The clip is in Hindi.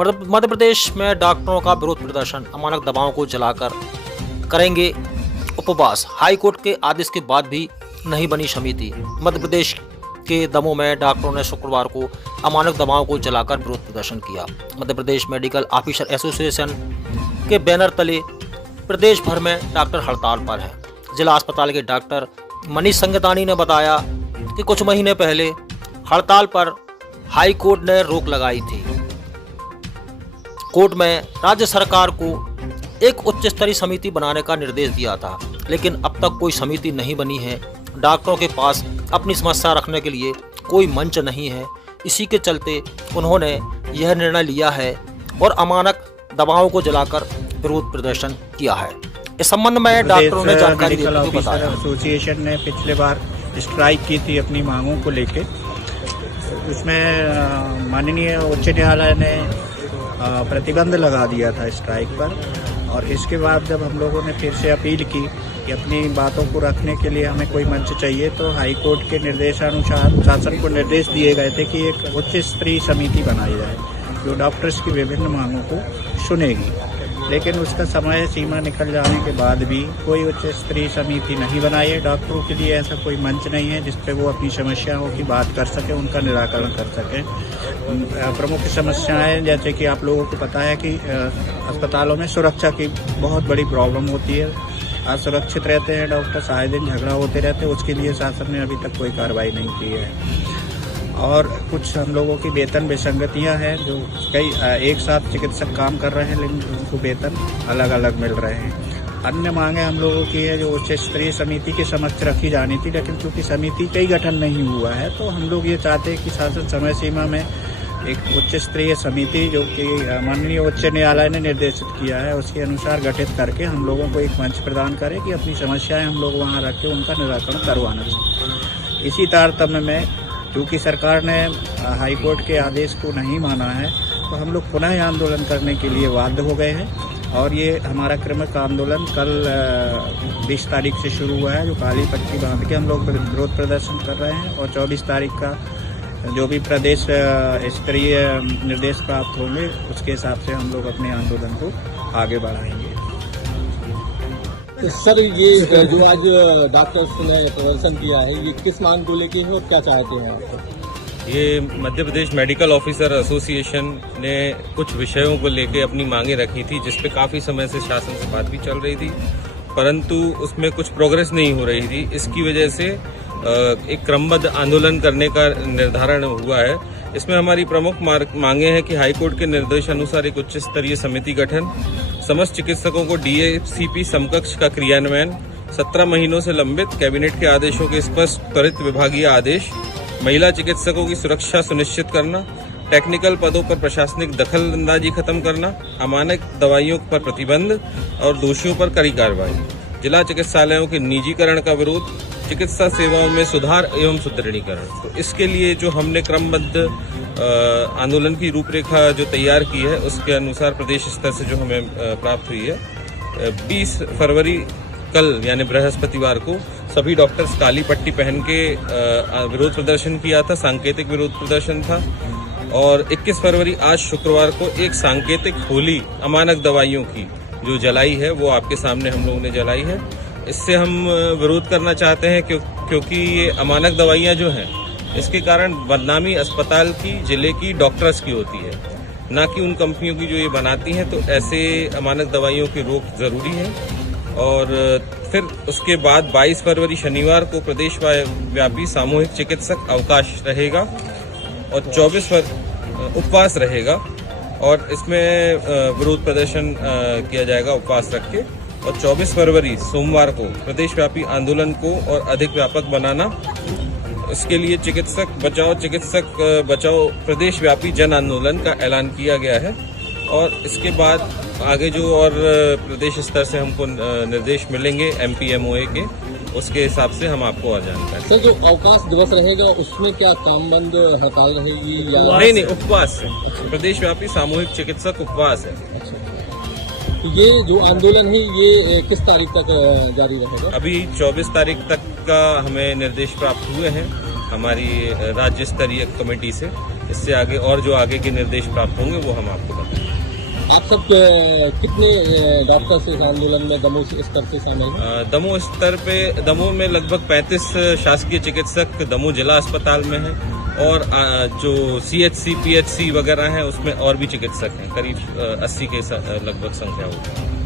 मध्य प्रदेश में डॉक्टरों का विरोध प्रदर्शन, अमानक दवाओं को जलाकर करेंगे उपवास। हाईकोर्ट के आदेश के बाद भी नहीं बनी समिति। मध्य प्रदेश के दमोह में डॉक्टरों ने शुक्रवार को अमानक दवाओं को जलाकर विरोध प्रदर्शन किया। Madhya Pradesh medical officer association के बैनर तले प्रदेश भर में डॉक्टर हड़ताल पर हैं। जिला अस्पताल के डॉक्टर मनीष संगतानी ने बताया कि कुछ महीने पहले हड़ताल पर हाई कोर्ट ने रोक लगाई थी। कोर्ट में राज्य सरकार को एक उच्च स्तरीय समिति बनाने का निर्देश दिया था, लेकिन अब तक कोई समिति नहीं बनी है। डॉक्टरों के पास अपनी समस्या रखने के लिए कोई मंच नहीं है। इसी के चलते उन्होंने यह निर्णय लिया है और अमानक दवाओं को जलाकर विरोध प्रदर्शन किया है। इस संबंध में डॉक्टरों ने जानकारी देते हुए बताया, एसोसिएशन ने पिछले बार स्ट्राइक की थी अपनी मांगों को लेकर। उसमें माननीय उच्च न्यायालय ने प्रतिबंध लगा दिया था स्ट्राइक पर, और इसके बाद जब हम लोगों ने फिर से अपील की कि अपनी बातों को रखने के लिए हमें कोई मंच चाहिए, तो हाई कोर्ट के निर्देशानुसार शासन को निर्देश दिए गए थे कि एक उच्च स्तरीय समिति बनाई जाए जो डॉक्टर्स की विभिन्न मांगों को सुनेगी। लेकिन उसका समय सीमा निकल जाने के बाद भी कोई उच्च स्तरीय समिति नहीं बनाई है। डॉक्टरों के लिए ऐसा कोई मंच नहीं है जिस पे वो अपनी समस्याओं की बात कर सकें, उनका निराकरण कर सकें। प्रमुख समस्याएं जैसे कि आप लोगों को पता है कि अस्पतालों में सुरक्षा की बहुत बड़ी प्रॉब्लम होती है। असुरक्षित रहते हैं डॉक्टर, आए दिन झगड़ा होते रहते हैं। उसके लिए शासन ने अभी तक कोई कार्रवाई नहीं की है। और कुछ हम लोगों की वेतन विसंगतियां हैं, जो कई एक साथ चिकित्सक काम कर रहे हैं लेकिन उनको वेतन अलग अलग मिल रहे हैं। अन्य मांगे हम लोगों की है जो उच्च स्तरीय समिति के समक्ष रखी जानी थी, लेकिन क्योंकि समिति का ही गठन नहीं हुआ है, तो हम लोग ये चाहते हैं कि शासन समय सीमा में एक उच्च स्तरीय समिति जो कि माननीय उच्च न्यायालय ने निर्देशित किया है उसके अनुसार गठित करके हम लोगों को एक मंच प्रदान करे कि अपनी समस्याएं हम लोग वहाँ रख के उनका निराकरण करवाना चाहिए। इसी तारतम्य में क्योंकि सरकार ने हाईकोर्ट के आदेश को नहीं माना है, तो हम लोग पुनः आंदोलन करने के लिए बाध्य हो गए हैं। और ये हमारा क्रमिक आंदोलन कल 20 तारीख से शुरू हुआ है, जो काली पट्टी बांध के हम लोग विरोध प्रदर्शन कर रहे हैं। और 24 तारीख का जो भी प्रदेश स्तरीय निर्देश प्राप्त होंगे उसके हिसाब से हम लोग अपने आंदोलन को आगे बढ़ाएंगे। सर, ये जो आज डॉक्टर्स ने प्रदर्शन किया है, ये किस मांग को लेके है और क्या चाहते हैं? ये Madhya Pradesh medical officer association ने कुछ विषयों को लेके अपनी मांगे रखी थी, जिस पे काफ़ी समय से शासन से बात भी चल रही थी, परंतु उसमें कुछ प्रोग्रेस नहीं हो रही थी। इसकी वजह से एक क्रमबद्ध आंदोलन करने का निर्धारण हुआ है। इसमें हमारी प्रमुख मांगे हैं कि हाईकोर्ट के निर्देशानुसार एक उच्च स्तरीय समिति गठन, समस्त चिकित्सकों को डीएसीपी समकक्ष का क्रियान्वयन, 17 महीनों से लंबित कैबिनेट के आदेशों के स्पष्ट त्वरित विभागीय आदेश, महिला चिकित्सकों की सुरक्षा सुनिश्चित करना, टेक्निकल पदों पर प्रशासनिक दखलंदाजी खत्म करना, अमानक दवाइयों पर प्रतिबंध और दोषियों पर कड़ी कार्रवाई, जिला चिकित्सालयों के निजीकरण का विरोध, चिकित्सा सेवाओं में सुधार एवं सुदृढ़ीकरण। तो इसके लिए जो हमने क्रमबद्ध आंदोलन की रूपरेखा जो तैयार की है, उसके अनुसार प्रदेश स्तर से जो हमें प्राप्त हुई है, 20 फरवरी कल यानी बृहस्पतिवार को सभी डॉक्टर्स काली पट्टी पहन के विरोध प्रदर्शन किया था, सांकेतिक विरोध प्रदर्शन था। और 21 फरवरी आज शुक्रवार को एक सांकेतिक होली अमानक दवाइयों की जो जलाई है वो आपके सामने हम लोगों ने जलाई है। इससे हम विरोध करना चाहते हैं क्योंकि ये अमानक दवाइयाँ जो हैं इसके कारण बदनामी अस्पताल की, जिले की, डॉक्टर्स की होती है, ना कि उन कंपनियों की जो ये बनाती हैं। तो ऐसे अमानक दवाइयों की रोक ज़रूरी है। और फिर उसके बाद 22 फरवरी शनिवार को प्रदेश व्यापी सामूहिक चिकित्सक अवकाश रहेगा और 24 उपवास रहेगा, और इसमें विरोध प्रदर्शन किया जाएगा उपवास रख के। और 24 फरवरी सोमवार को प्रदेश व्यापी आंदोलन को और अधिक व्यापक बनाना, इसके लिए चिकित्सक बचाओ प्रदेश व्यापी जन आंदोलन का ऐलान किया गया है। और इसके बाद आगे जो और प्रदेश स्तर से हमको निर्देश मिलेंगे MPMOA के, उसके हिसाब से हम आपको और जानकारी। सर, जो अवकाश दिवस रहेगा उसमें क्या काम बंद हड़ताल रहेगी या नहीं, उपवास है। प्रदेश व्यापी सामूहिक चिकित्सक उपवास है। अच्छा, ये जो आंदोलन है ये किस तारीख तक जारी रहेगा? अभी 24 तारीख तक का हमें निर्देश प्राप्त हुए हैं हमारी राज्य स्तरीय कमेटी से इससे आगे और जो आगे के निर्देश प्राप्त होंगे वो हम आपको बताएंगे। आप सब कितने डॉक्टर्स इस आंदोलन में दमोह स्तर से शामिल हैं? दमोह स्तर पे दमोह में लगभग 35 शासकीय चिकित्सक दमोह जिला अस्पताल में हैं और जो CHC PHC वगैरह हैं उसमें और भी चिकित्सक हैं, करीब 80 के लगभग संख्या होगी।